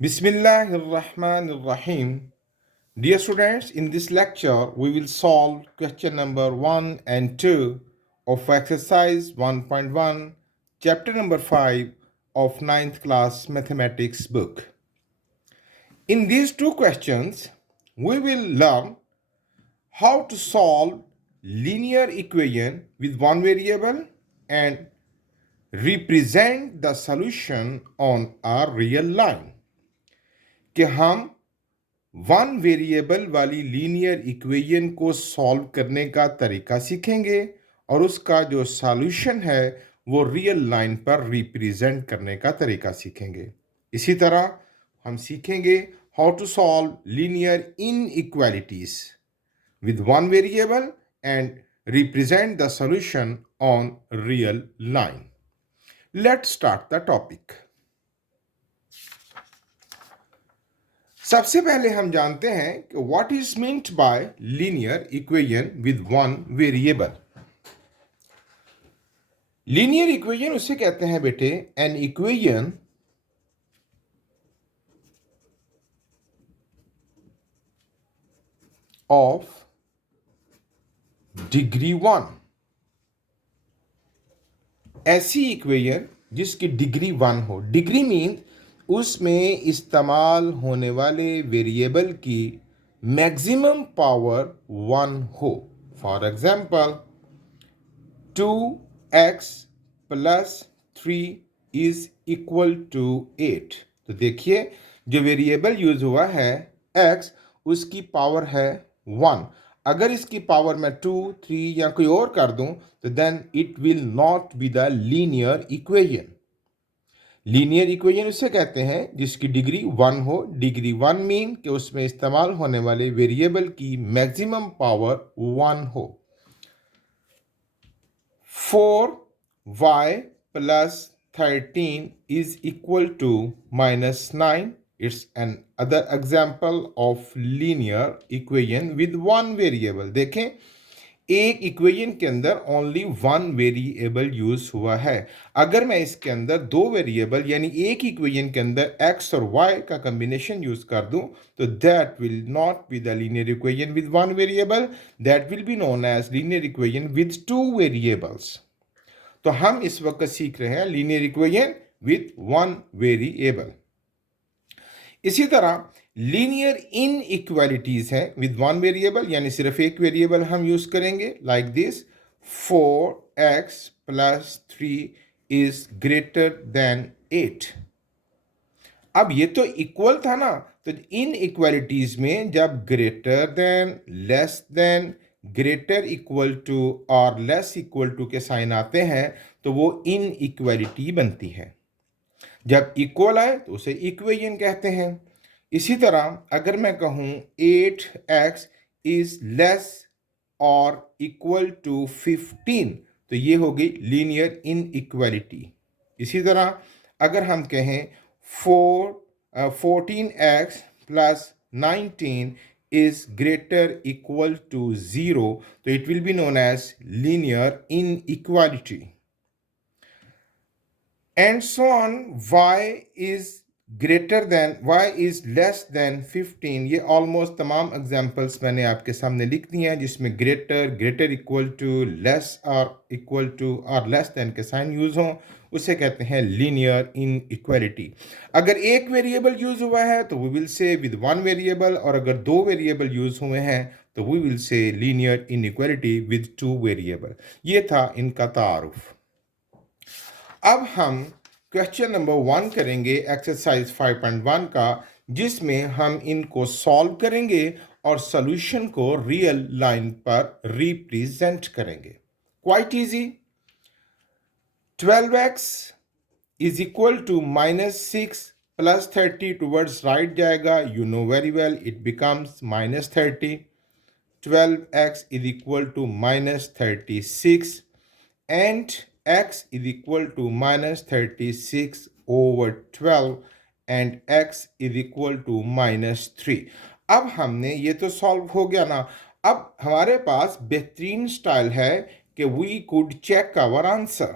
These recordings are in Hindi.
Bismillahirrahmanirrahim. Dear students, in this lecture, we will solve question number 1 and 2 of exercise 1.1, chapter number 5 of ninth class mathematics book. In these two questions, we will learn how to solve linear equation with one variable and represent the solution on a real line. कि हम वन वेरिएबल वाली लीनियर इक्वेशन को सॉल्व करने का तरीका सीखेंगे और उसका जो सॉल्यूशन है वो रियल लाइन पर रिप्रेजेंट करने का तरीका सीखेंगे। इसी तरह हम सीखेंगे how to solve linear inequalities with one variable and represent the solution on real line. Let's start the topic. सबसे पहले हम जानते हैं कि what is meant bye linear equation with one variable. Linear equation उसे कहते हैं बेटे एन इक्वेशन ऑफ डिग्री 1। ऐसी इक्वेशन जिसकी डिग्री 1 हो। डिग्री मीन उसमें इस्तेमाल होने वाले वेरिएबल की मैक्सिमम पावर 1 हो। For example 2x plus 3 is equal to 8। तो देखिए जो वेरिएबल यूज हुआ है x, उसकी पावर है 1। अगर इसकी पावर मैं 2, 3 या कोई और कर दूं तो then it will not be the linear equation. Linear equation उसे कहते हैं जिसकी डिग्री 1 हो। डिग्री 1 मीन कि उसमें इस्तेमाल होने वाले वेरिएबल की मैक्सिमम पावर 1 हो। 4y plus 13 is equal to minus 9. It's another example of linear equation with one variable. देखें एक इक्वेशन के अंदर ओनली वन वेरिएबल यूज हुआ है। अगर मैं इसके अंदर दो वेरिएबल यानी एक इक्वेशन के अंदर x और y का कॉम्बिनेशन यूज कर दूं तो that will not be the linear equation with one variable, that will be known as linear equation with two variables. तो हम इस वक्त सीख रहे हैं linear equation with one variable. इसी तरह लीनियर इनइक्वालिटीज हैं विद वन वेरिएबल, यानी सिर्फ एक वेरिएबल हम यूज करेंगे। Like this 4x plus 3 is greater than 8। अब ये तो इक्वल था ना, तो इन इक्वालिटीज में जब greater than, less than, greater equal to और लेस इक्वल टू के साइन आते हैं तो वो इनइक्वालिटी बनती है। जब इक्वल आए तो उसे इक्वेशन कहते हैं। इसी तरह अगर मैं कहूं 8x इज लेस और इक्वल टू 15 तो ये हो गई लीनियर इनइक्वालिटी। इसी तरह अगर हम कहें 14x plus 19 is greater equal to 0 तो it will be known as linear inequality. And so on, y is greater than, y is less than 15। ये ऑलमोस्ट तमाम एग्जाम्पल्स मैंने आपके सामने लिख दी हैं जिसमें greater, greater equal to, less और इक्वल टू और लेस देन के साइन यूज हों, उसे कहते हैं लीनियर इनइक्वालिटी। अगर एक वेरिएबल यूज हुआ है तो we will say with one variable, और अगर दो वेरिएबल यूज हुए हैं तो we will say linear inequality with two variable. ये था इनका तारुफ। अब हम क्वेश्चन नंबर 1 करेंगे एक्सरसाइज 5.1 का, जिसमें हम इनको सॉल्व करेंगे और सॉल्यूशन को रियल लाइन पर रिप्रेजेंट करेंगे। Quite easy. 12x is equal to -6 plus 30 towards right जाएगा। You know very well it becomes -30। 12x is equal to -36 and x is equal to -36 over 12 and x is equal to -3। अब हमने ये तो सॉल्व हो गया ना। अब हमारे पास बेहतरीन स्टाइल है कि we could check our answer.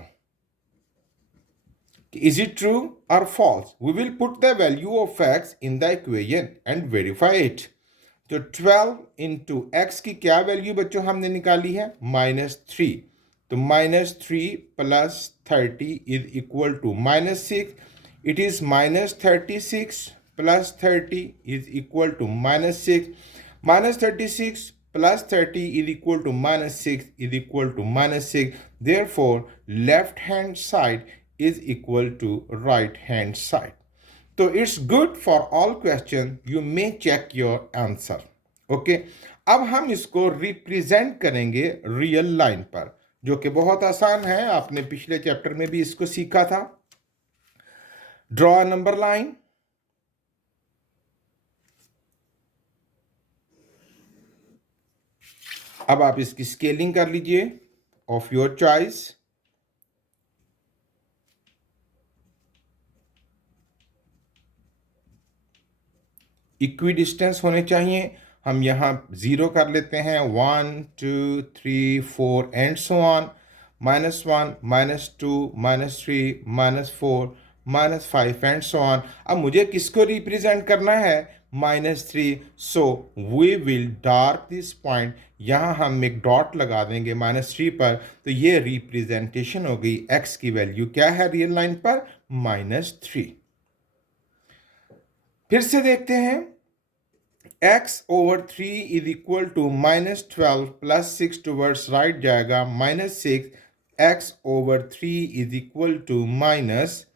Is it true or false? We will put the value of x in the equation and verify it. तो 12 इंटू एक्स की क्या वैल्यू बच्चों हमने निकाली है? -3. तो -3 plus 30 is equal to -6. It is -36 plus 30 is equal to -6. -36 plus 30 is equal to -6 is equal to -6. Therefore, left hand side is equal to right hand side. So it's good for all questions. You may check your answer. Okay. अब हम इसको रिप्रेजेंट करेंगे रियल लाइन पर, जो कि बहुत आसान है. आपने पिछले चैप्टर में भी इसको सीखा था. Draw a number line. अब आप इसकी स्केलिंग कर लीजिए of your choice. Equi distance होने चाहिए. हम यहाँ 0 कर लेते हैं. 1 2 3 4 and so on. -1 -2 -3 -4 -5 and so on. अब मुझे किसको रिप्रेजेंट करना है? -3. So we will dark this point. यहाँ हम एक डॉट लगा देंगे -3 पर. तो ये रिप्रेजेंटेशन हो गई. x की वैल्यू क्या है रियल लाइन पर? -3. फिर से देखते हैं. x/3 is equal to -12 plus 6 towards right जाएगा -6. x/3 is equal to -18.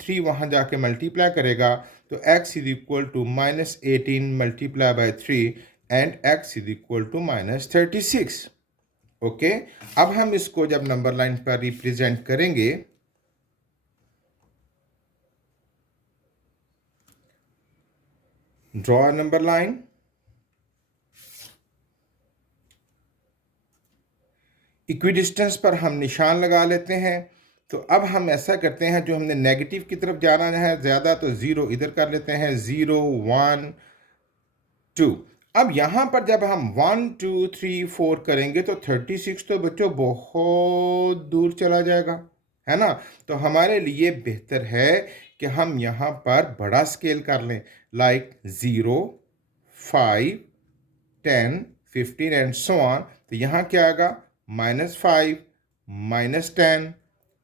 3 वहाँ जाके मल्टीप्लाई करेगा. तो x is equal to -18 multiply by 3 and x is equal to -36. Okay. अब हम इसको जब नंबर लाइन पर रिप्रेजेंट करेंगे, draw a number line. Equidistance पर हम निशान लगा लेते हैं. तो अब हम ऐसा करते हैं, जो हमने नेगेटिव की तरफ जाना है ज़्यादा, तो 0 इधर कर लेते हैं. 0 1 2. अब यहाँ पर जब हम 1 2 3 4 करेंगे तो 36 तो बच्चों बहुत दूर चला जाएगा, है ना. तो हमारे लिए बेहतर है कि हम यहाँ पर बड़ा स्केल कर लें, लाइक 0 5 10 15 एंड सो ऑन. तो यहाँ क्या आएगा? -5 -10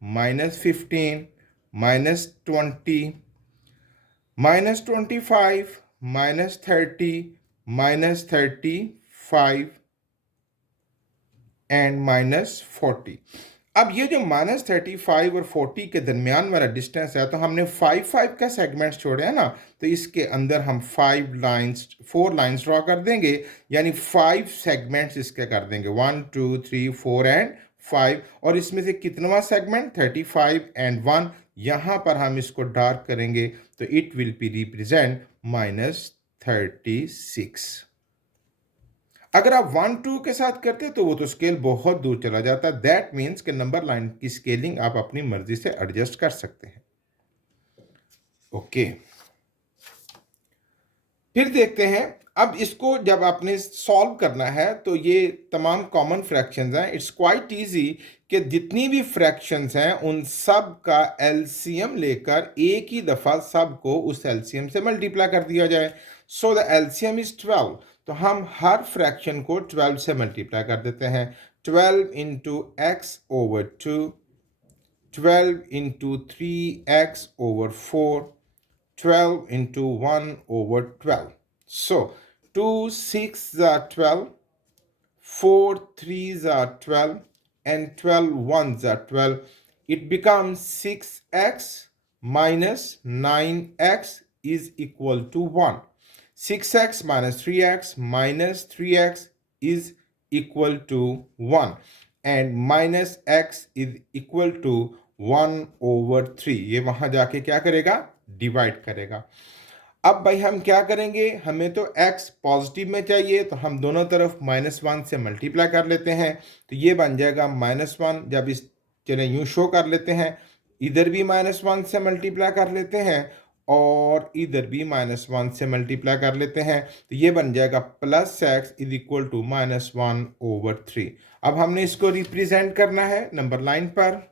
-15 -20 -25 -30 -35 एंड -40. अब ये जो -35 और 40 के दरमियान वाला डिस्टेंस है, तो हमने 5 का सेगमेंट्स छोड़े हैं ना. तो इसके अंदर हम 4 लाइंस ड्रॉ कर देंगे, यानी 5 सेगमेंट्स इसके कर देंगे. 1 2 3 4 एंड 5. और इसमें से कितनवा सेगमेंट? 35 एंड 1. यहाँ पर हम इसको डार्क करेंगे, तो इट विल बी रिप्रेजेंट -36. अगर आप 1 2 के साथ करते तो वो तो स्केल बहुत दूर चला जाता. दैट मीन्स कि नंबर लाइन की स्केलिंग आप अपनी मर्जी से एडजस्ट कर सकते हैं. ओके. फिर देखते हैं. अब इसको जब आपने सॉल्व करना है, तो ये तमाम कॉमन फ्रैक्शंस हैं. इट्स क्वाइट इजी कि जितनी भी फ्रैक्शंस हैं उन सब का एलसीएम लेकर एक ही दफ़ा सबको उस एलसीएम से मल्टीप्लाई कर दिया जाए. So the LCM is 12. तो हम हर फ्रैक्शन को 12 से मल्टीप्लाई कर देते हैं. 12 into x/2, 12 into 3x/4, 12 into 1/12. So 2 6s are 12, 4 3s are 12, and 12 1s are 12. It becomes 6x minus 9x is equal to 1. 6x minus 3x is equal to 1, and minus x is equal to 1/3. ये वहां जाके क्या करेगा? डिवाइड करेगा. अब भाई हम क्या करेंगे? हमें तो x पॉजिटिव में चाहिए, तो हम दोनों तरफ -1 से मल्टीप्लाई कर लेते हैं. तो ये बन जाएगा -1. जब इस चले यूं शो कर लेते हैं, इधर भी -1 से मल्टीप्लाई कर लेते हैं और इधर भी -1 से मल्टीप्लाई कर लेते हैं. तो ये बन जाएगा +x इज इक्वल टू -1/3. अब हमने इसको रिप्रेजेंट करना है नंबर लाइन पर.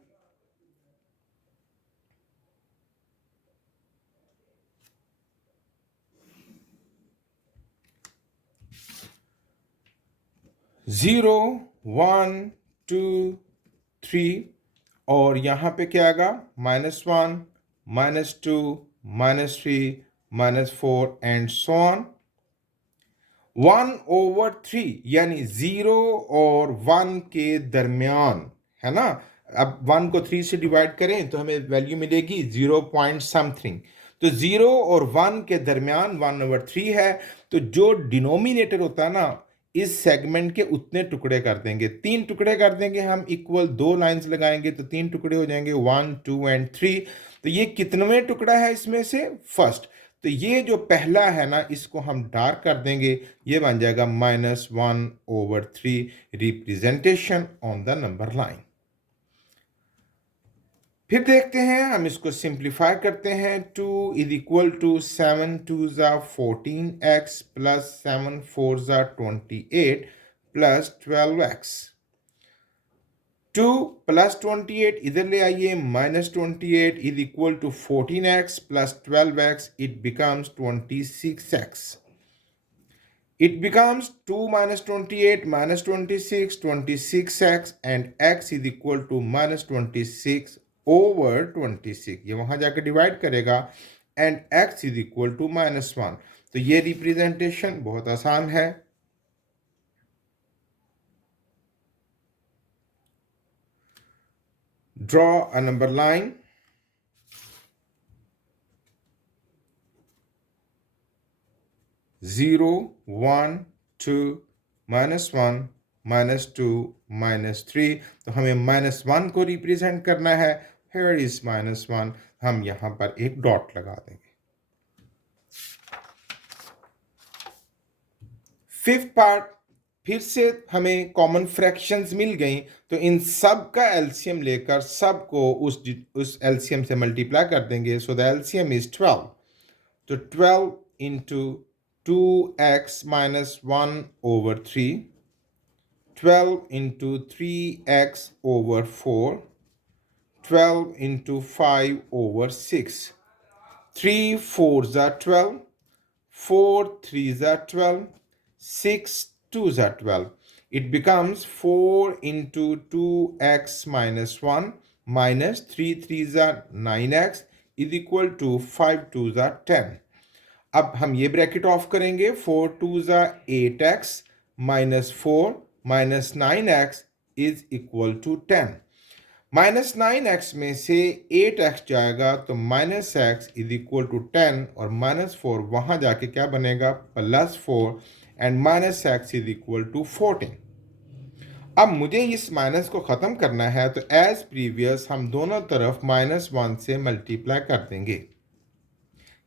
0 1 2 3 और यहाँ पे क्या आएगा -1 -2 -3 -4 एंड सो ऑन 1/3 यानी 0 और 1 के दरमियान है ना। अब 1 को 3 से डिवाइड करें तो हमें वैल्यू मिलेगी 0 पॉइंट समथिंग। तो 0 और 1 के दरमियान 1/3 है। तो जो डिनोमिनेटर होता है ना इस सेगमेंट के उतने टुकड़े कर देंगे, 3 टुकड़े कर देंगे हम इक्वल, 2 लाइंस लगाएंगे तो 3 टुकड़े हो जाएंगे 1 2 एंड 3। तो ये कितनवें टुकड़ा है इसमें से फर्स्ट। तो ये जो पहला है ना इसको हम डार्क कर देंगे, ये बन जाएगा -1/3 representation on the number line. फिर देखते हैं, हम इसको सिंप्लीफाई करते हैं। 2 इज इक्वल टू 7 2 ज़ा 14x प्लस 7 4 ज़ा 28 प्लस 12x। 2 प्लस 28 इधर ले आइए, -28 is equal to 14x plus 12x, it becomes 26x। It becomes 2 minus 28 minus 26, 26x and x is equal to -26 over 26। ये वहां जाकर डिवाइड करेगा and x is equal to -1। तो ये रिप्रेजेंटेशन बहुत आसान है। Draw a number line. Zero 1 2 -1 -2 -3। तो हमें -1 को रिप्रेजेंट करना है। Here is -1, हम यहां पर एक डॉट लगा देंगे। फिफ्थ पार्ट, फिर से हमें कॉमन फ्रैक्शंस मिल गई। तो इन सब का एलसीएम लेकर सबको उस एलसीएम से मल्टीप्लाई कर देंगे। So the LCM is 12। तो 12 into 2x minus 1 over 3, 12 into 3x over 4, 12 into 5 over 6, 3 4s are 12, 4 3s are 12, 6 2s are 12. It becomes 4 into 2x minus 1 minus 3 3s are 9x is equal to 5 2s are 10. अब हम ये ब्रैकेट ऑफ करेंगे। 4 2 ज़ा 8x minus 4 minus 9x is equal to 10। -9x में से 8x जाएगा तो -x इज इक्वल टू 10 और -4 वहां जाके क्या बनेगा +4 and -x is equal to 14। अब मुझे इस माइनस को ख़त्म करना है तो एज प्रीवियस हम दोनों तरफ -1 से मल्टीप्लाई कर देंगे।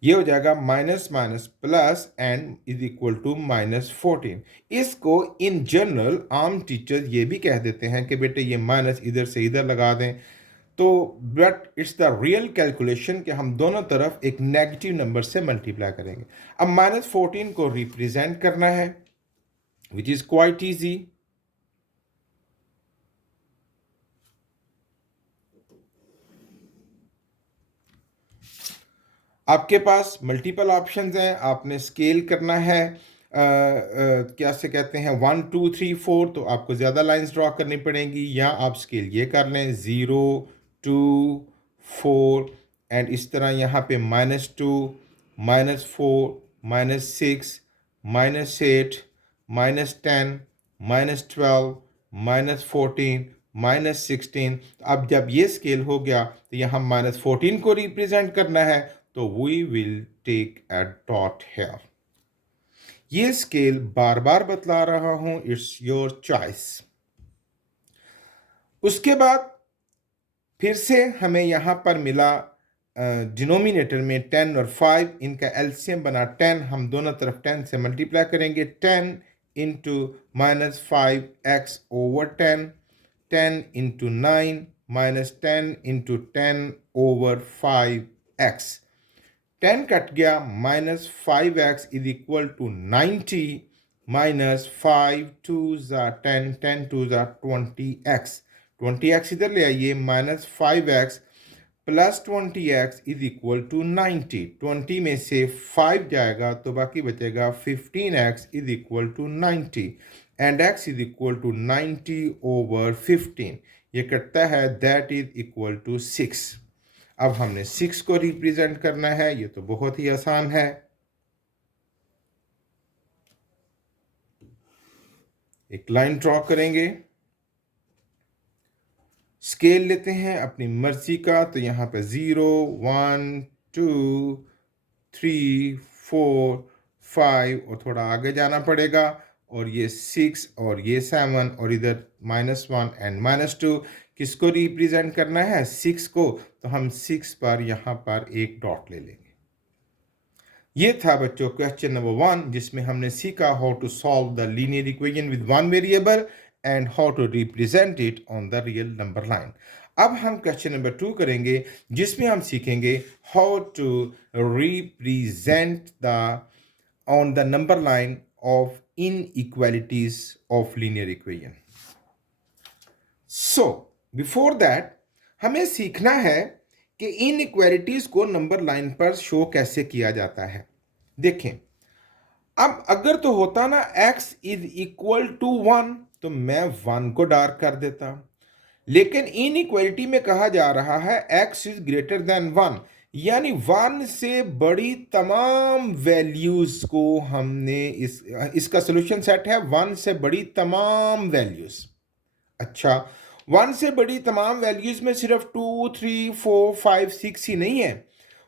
ये हो जाएगा minus minus plus and is equal to -14। इसको इन जनरल आम टीचर्स ये भी कह देते हैं कि बेटे ये माइनस इधर से इधर लगा दें। तो but it's the real calculation कि हम दोनों तरफ एक नेगेटिव नंबर से मल्टीप्लाई करेंगे। अब -14 को रिप्रेजेंट करना है विच इज़ क्वाइट ईजी। आपके पास मल्टीपल ऑप्शंस हैं, आपने स्केल करना है। क्या से कहते हैं 1 2 3 4, तो आपको ज़्यादा लाइंस ड्रॉ करनी पड़ेंगी, या आप स्केल ये कर लें 0 2 4 एंड इस तरह यहाँ पे -2 -4 -6 -8 -10 -12 -14 -16। अब जब ये स्केल हो गया तो यहाँ -14 को रिप्रेजेंट करना है, तो we will take a dot here. ये स्केल बार बार बतला रहा हूं, इट्स योर चॉइस। उसके बाद फिर से हमें यहां पर मिला डिनोमिनेटर में 10 और 5, इनका एलसीएम बना 10। हम दोनों तरफ 10 से मल्टीप्लाई करेंगे। 10 into -5x over 10, 10 into 9 -10 into 10 over 5x। 10 cut गया, -5x इज इक्वल टू 90 -5 2 ज़ा 10, 10 2 ज़ा 20x। 20x इधर ले आइए, -5x plus 20x is equal to 90। 20 में से 5 जाएगा तो बाकी बचेगा 15x is equal to 90 and x is equal to 90/15, ये कटता है, दैट इज इक्वल टू 6। अब हमने 6 को रिप्रेजेंट करना है, ये तो बहुत ही आसान है। एक लाइन ड्रॉ करेंगे, स्केल लेते हैं अपनी मर्जी का, तो यहाँ पे 0 1 2 3 4 5 और थोड़ा आगे जाना पड़ेगा, और ये 6 और ये 7 और इधर -1 एंड -2। किसको रिप्रेजेंट करना है? 6 को, तो हम 6 पर यहाँ पर एक डॉट ले लेंगे। ये था बच्चों क्वेश्चन नंबर 1, जिसमें हमने सीखा how to solve the linear equation with one variable and how to represent it on the real number line. अब हम क्वेश्चन नंबर 2 करेंगे, जिसमें हम सीखेंगे how to represent the on the number line of inequalities of linear equation. So before that हमें सीखना है कि इनइक्वालिटीज को नंबर लाइन पर शो कैसे किया जाता है। देखें, अब अगर तो होता ना x इज इक्वल टू 1, तो मैं 1 को डार्क कर देता, लेकिन इनइक्वालिटी में कहा जा रहा है x इज ग्रेटर देन 1, यानी 1 से बड़ी तमाम वैल्यूज को हमने इसका सोल्यूशन सेट है 1 से बड़ी तमाम वैल्यूज। अच्छा, 1 से बड़ी तमाम वैल्यूज में सिर्फ 2 3 4 5 6 ही नहीं है,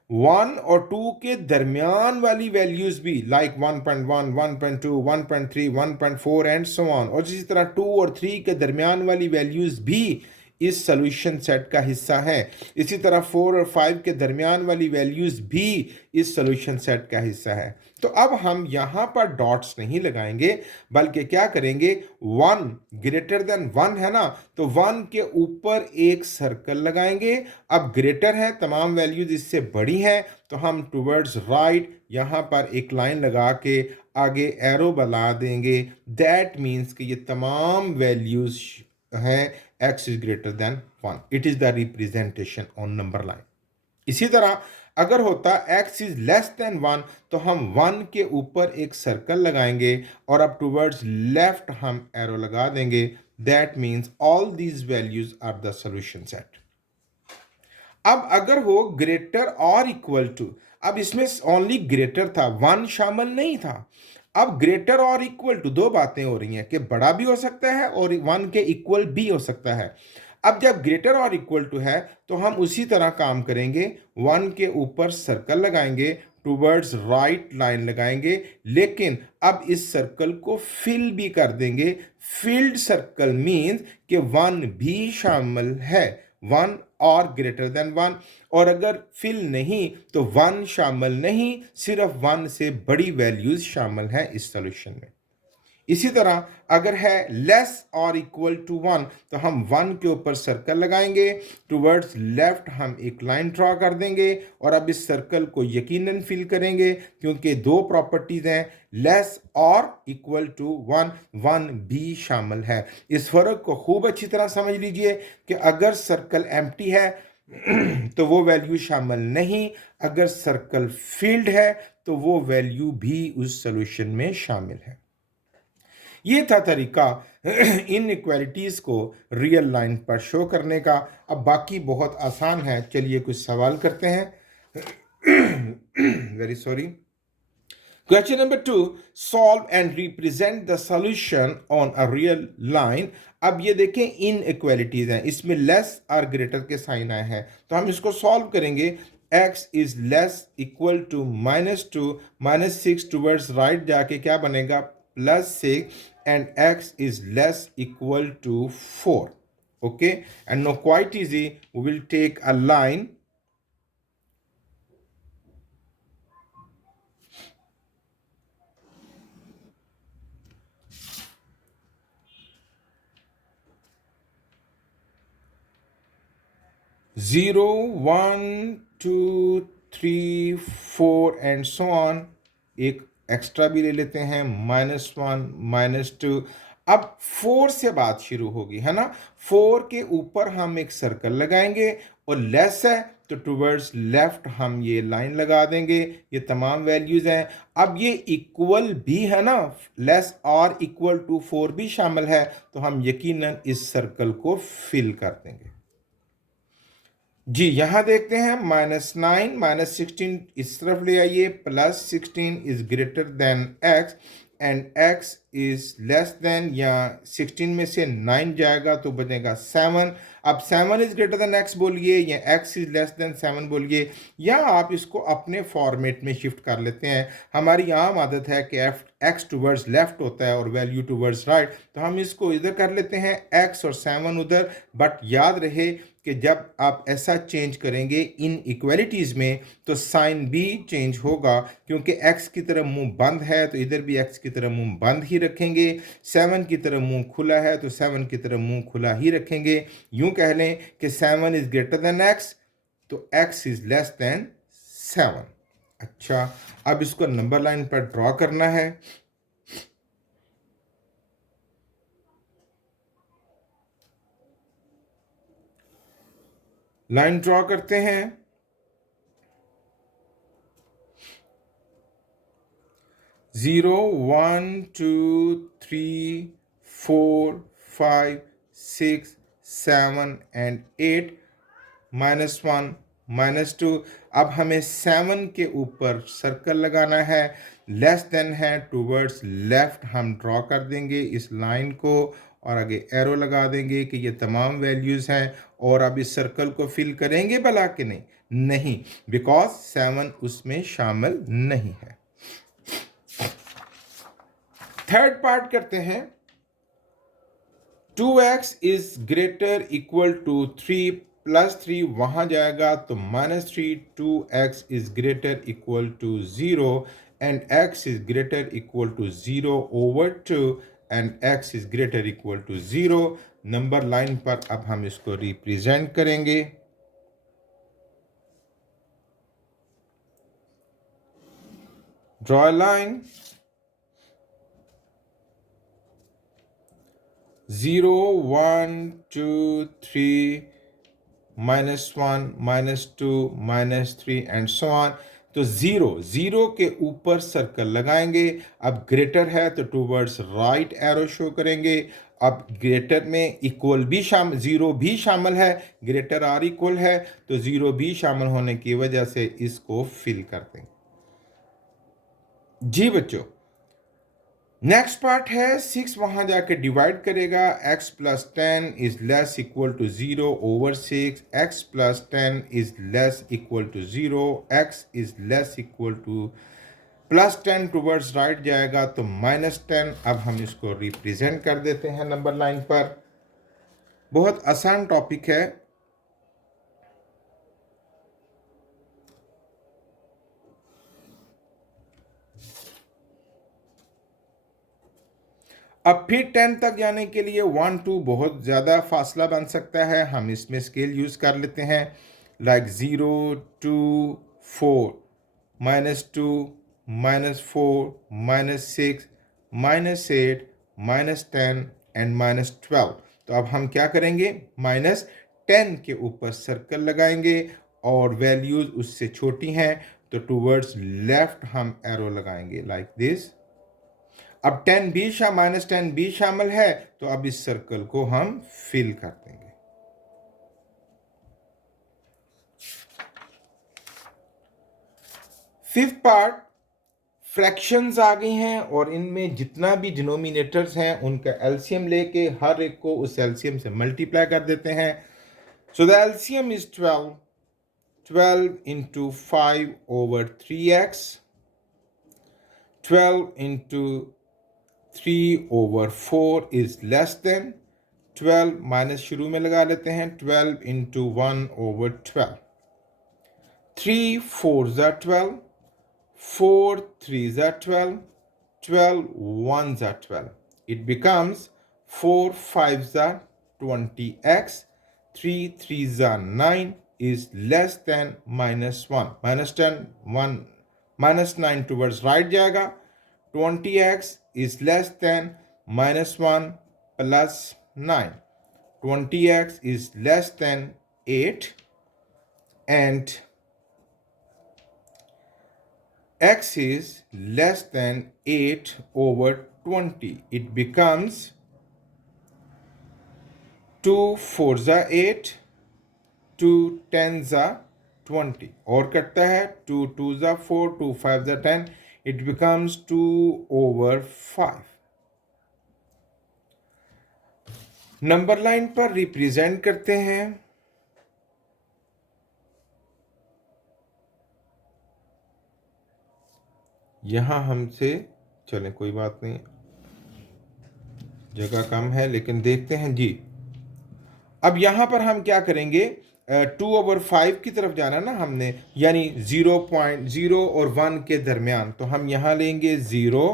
1 और 2 के दरमियान वाली वैल्यूज भी, लाइक 1.1 1.2 1.3 1.4 एंड सो ऑन, और इसी तरह 2 और 3 के दरमियान वाली वैल्यूज भी इस सोल्यूशन सेट का हिस्सा है। इसी तरह 4 और 5 के दरमियान वाली वैल्यूज भी इस सोल्यूशन सेट का हिस्सा है। तो अब हम यहां पर डॉट्स नहीं लगाएंगे, बल्कि क्या करेंगे, 1 ग्रेटर देन 1 है ना, तो 1 के ऊपर एक सर्कल लगाएंगे। अब ग्रेटर है, तमाम वैल्यूज इससे बड़ी हैं, तो हम टुवर्ड्स राइट यहां पर एक लाइन लगा के आगे एरो बना देंगे। दैट मीन्स कि ये तमाम वैल्यूज हैं x is greater than 1. It is the representation on number line. इसी तरह अगर होता x is less than 1, तो हम 1 के ऊपर एक सर्कल लगाएंगे और अब टुवर्ड्स लेफ्ट हम एरो लगा देंगे। That means all these values are the solution set. अब अगर हो ग्रेटर और इक्वल टू, अब इसमें ओनली ग्रेटर था, 1 शामिल नहीं था। अब ग्रेटर और इक्वल टू दो बातें हो रही हैं कि बड़ा भी हो सकता है और 1 के इक्वल भी हो सकता है। अब जब ग्रेटर और इक्वल टू है, तो हम उसी तरह काम करेंगे, 1 के ऊपर सर्कल लगाएंगे, टुवर्ड्स राइट लाइन लगाएंगे, लेकिन अब इस सर्कल को फिल भी कर देंगे। फिल्ड सर्कल मीन्स कि 1 भी शामिल है, 1 और ग्रेटर देन 1, और अगर फिल नहीं तो 1 शामिल नहीं, सिर्फ 1 से बड़ी वैल्यूज शामिल हैं इस सॉल्यूशन में। इसी तरह अगर है लेस और इक्वल टू 1, तो हम 1 के ऊपर सर्कल लगाएंगे, टुवर्ड्स लेफ्ट हम एक लाइन ड्रॉ कर देंगे, और अब इस सर्कल को यकीनन फिल करेंगे, क्योंकि दो प्रॉपर्टीज हैं, लेस और इक्वल टू 1, 1 भी शामिल है। इस फर्क को खूब अच्छी तरह समझ लीजिए कि अगर सर्कल एम्प्टी है तो वो वैल्यू शामिल नहीं, अगर सर्कल फील्ड है तो वो वैल्यू भी उस सॉल्यूशन में शामिल है। ये था तरीका इनइक्वालिटीज को रियल लाइन पर शो करने का। अब बाकी बहुत आसान है, चलिए कुछ सवाल करते हैं। Very sorry. Question number 2, solve and represent the solution on a real line. अब ये देखें इनइक्वालिटीज हैं, इसमें लेस और ग्रेटर के साइन आए हैं, तो हम इसको सॉल्व करेंगे। x is less equal to -2 -6, towards right जाके क्या बनेगा, +6, and x is less equal to 4. Okay, and now quite easy, we will take a line zero, 1, 2, 3, 4 and so on। एक एक्स्ट्रा भी ले लेते हैं, -1 -2। अब 4 से बात शुरू होगी, है ना। 4 के ऊपर हम एक सर्कल लगाएंगे, और लेस है तो टूवर्ड्स लेफ्ट हम ये लाइन लगा देंगे, ये तमाम वैल्यूज़ हैं। अब ये इक्वल भी है ना, लेस और इक्वल टू 4 भी शामिल है, तो हम यकीनन इस सर्कल को फिल कर देंगे। जी यहां देखते हैं -9 -16 इस तरफ ले आइए, +16 is greater then x and x is less than, या 16 में से 9 जाएगा तो बचेगा 7। अब 7 इज ग्रेटर देन x बोलिए, या x इज लेस देन 7 बोलिए, या आप इसको अपने फॉर्मेट में शिफ्ट कर लेते हैं। हमारी आम आदत है कि x टूवर्ड्स लेफ्ट होता है और वैल्यू टूवर्ड्स राइट, तो हम इसको इधर कर लेते हैं, x और 7 उधर। बट याद रहे कि जब आप ऐसा चेंज करेंगे इन इक्वलिटीज़ में तो साइन भी चेंज होगा, क्योंकि x की तरफ मुंह बंद है तो इधर भी x की तरफ मुंह बंद ही रखेंगे, 7 की तरफ मुंह खुला है तो 7 की तरफ मुंह खुला ही रखेंगे। यूं कह लें कि 7 इज ग्रेटर देन x, तो x इज लेस देन 7। अच्छा, अब इसको नंबर लाइन पर ड्रॉ करना है। लाइन ड्रॉ करते हैं। 0 1 2 3 4 5 6 7 एंड 8, -1 -2। अब हमें 7 के ऊपर सर्कल लगाना है, लेस देन है टूवर्ड्स लेफ्ट हम ड्रॉ कर देंगे इस लाइन को, और आगे एरो लगा देंगे कि ये तमाम वैल्यूज़ हैं। और अब इस सर्कल को फिल करेंगे भला कि नहीं? नहीं, बिकॉज 7 उसमें शामिल नहीं है। थर्ड पार्ट करते हैं। 2x is greater equal to 3, +3 वहां जाएगा तो -3, 2x is greater equal to 0 and x is greater equal to 0/2 and x is greater equal to 0। Number line पर अब हम इसको रिप्रेजेंट करेंगे। Draw a line. 0 1 2 3 -1 -2 -3 and so on. तो 0 के ऊपर सर्कल लगाएंगे। अब ग्रेटर है तो टूवर्ड्स राइट एरो शो करेंगे। अब ग्रेटर में इक्वल भी शामिल, 0 भी शामिल है, ग्रेटर और इक्वल है तो 0 भी शामिल होने की वजह से इसको फिल कर देंगे। जी बच्चों, नेक्स्ट पार्ट है 6 वहां जाके डिवाइड करेगा, x + 10 is less equal to 0/6, x + 10 is less equal to 0, x is less equal to +10 towards right जाएगा तो -10। अब हम इसको रिप्रेजेंट कर देते हैं नंबर लाइन पर। बहुत आसान टॉपिक है। अब फिर 10 तक जाने के लिए 1 2 बहुत ज़्यादा फासला बन सकता है, हम इसमें स्केल यूज़ कर लेते हैं, लाइक 0 2 4 -2 -4 -6 -8 -10 एंड -12। तो अब हम क्या करेंगे, -10 के ऊपर सर्कल लगाएंगे और वैल्यूज़ उससे छोटी हैं तो टूवर्ड्स लेफ्ट हम एरो लगाएंगे लाइक दिस। अब -10 भी शामिल है तो अब इस सर्कल को हम फिल कर देंगे। फिफ्थ पार्ट, फ्रैक्शंस आ गई हैं और इनमें जितना भी डिनोमिनेटर्स हैं उनका एलसीएम लेके हर एक को उस एलसीएम से मल्टीप्लाई कर देते हैं। So the LCM is 12 × 5/3x, 12 × 3/4 is less than 12, minus शुरू में लगा लेते हैं, 12 × 1/12, 3 4s are 12, 4 3s are 12, 12 1s are 12. It becomes 4 5s are 20x, 3 3s are 9 is less than -1. -10 1 -9 towards right जाएगा, 20x is less than -1 + 9. 20x is less than 8 and x is less than 8 over 20, it becomes 2 4 8, 2 10 20, और कटता है 2 2 4, 2 5 10, it becomes 2 over 5. Number line पर रिप्रेजेंट करते हैं। यहां हमसे, चलें कोई बात नहीं, जगह कम है लेकिन देखते हैं जी। अब यहां पर हम क्या करेंगे, 2/5 की तरफ जाना ना हमने, यानी 0.0 और 1 के दरमियान, तो हम यहां लेंगे 0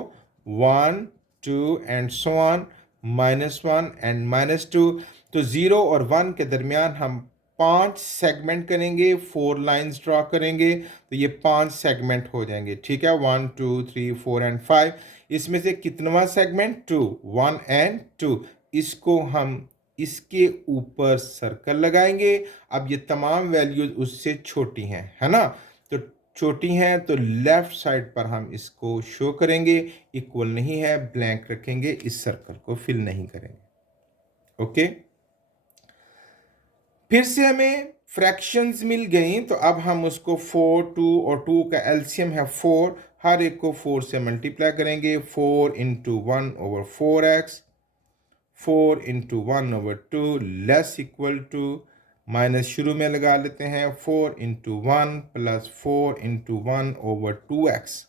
1 2 एंड सो ऑन, -1 एंड -2। तो 0 और 1 के दरमियान हम 5 सेगमेंट करेंगे, 4 लाइंस ड्रॉ करेंगे, तो ये 5 सेगमेंट हो जाएंगे। ठीक है, 1 2 3 4 एंड 5। इसमें से कितनवा सेगमेंट, 2, 1 एंड 2, इसको हम इसके ऊपर सर्कल लगाएंगे। अब ये तमाम वैल्यूज उससे छोटी हैं, है ना, तो छोटी हैं तो लेफ्ट साइड पर हम इसको शो करेंगे, इक्वल नहीं है ब्लैंक रखेंगे, इस सर्कल को फिल नहीं करेंगे। ओके, फिर से हमें फ्रैक्शंस मिल गई, तो अब हम उसको 4 2 और 2 का एलसीएम है 4, हर एक को 4 से मल्टीप्लाई करेंगे। 4 × 1 over 4x, 4 × 1 over 2 less equal to, minus शुरू में लगा लेते हैं, 4 × 1 प्लस 4 × 1 over 2x,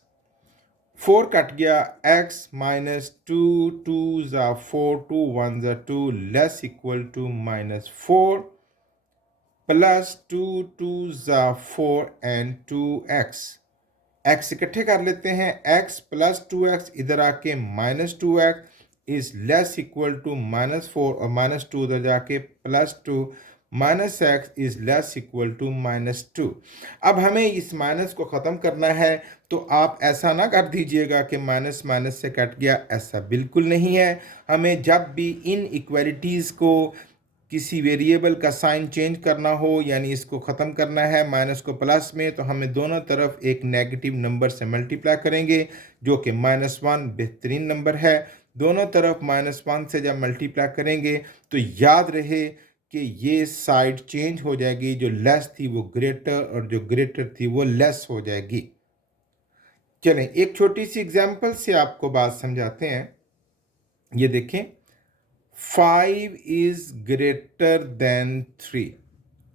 4 कट गया, x minus 2 2 4, 2 1 2 less equal to -4 plus 2 2 4 and 2x, x इकट्ठे कर लेते हैं, x प्लस 2x इधर आके -2x is less equal to -4, और -2 उधर जाके +2, -x is less equal to -2। अब हमें इस माइनस को ख़त्म करना है, तो आप ऐसा ना कर दीजिएगा कि माइनस माइनस से कट गया, ऐसा बिल्कुल नहीं है। हमें जब भी इन इक्वालिटीज़ को किसी वेरिएबल का साइन चेंज करना हो, यानी इसको ख़त्म करना है माइनस को प्लस में, तो हमें दोनों तरफ एक नेगेटिव नंबर से मल्टीप्लाई करेंगे, जो कि -1 बेहतरीन नंबर है। दोनों तरफ -1 से जब मल्टीप्लाई करेंगे तो याद रहे कि ये साइड चेंज हो जाएगी, जो लेस थी वो ग्रेटर और जो ग्रेटर थी वो लेस हो जाएगी। चलें एक छोटी सी एग्जांपल से आपको बात समझाते हैं। ये देखें, 5 इज ग्रेटर देन 3।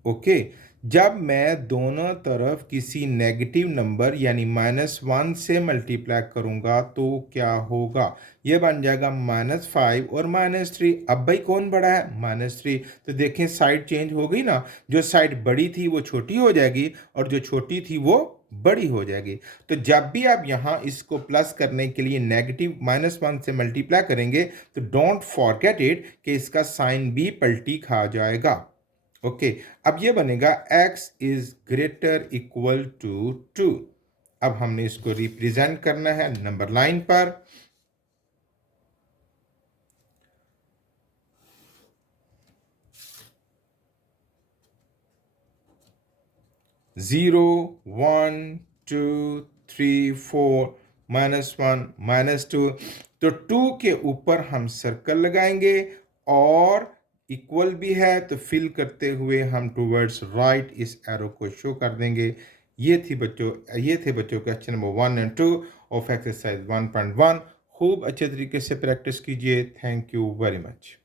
ओके, जब मैं दोनों तरफ किसी नेगेटिव नंबर यानी -1 से मल्टीप्लाई करूंगा तो क्या होगा, ये बन जाएगा -5 और -3। अब भाई कौन बड़ा है, -3, तो देखें साइड चेंज हो गई ना, जो साइड बड़ी थी वो छोटी हो जाएगी और जो छोटी थी वो बड़ी हो जाएगी। तो जब भी आप यहाँ इसको प्लस करने के लिए नेगेटिव -1 से मल्टीप्लाई करेंगे तो डोंट फॉरगेट इट कि इसका साइन भी पलटी खा जाएगा। ओके, अब ये बनेगा x is greater equal to 2। अब हमने इसको रिप्रेजेंट करना है नंबर लाइन पर। ज़ीरो 1 2 3 4 -1 -2, तो 2 के ऊपर हम सर्कल लगाएंगे और इक्वल भी है तो फिल करते हुए हम टूवर्ड्स राइट इस एरो को शो कर देंगे। ये थे बच्चों question number 1 and 2 of exercise 1.1। खूब अच्छे तरीके से प्रैक्टिस कीजिए। Thank you very much.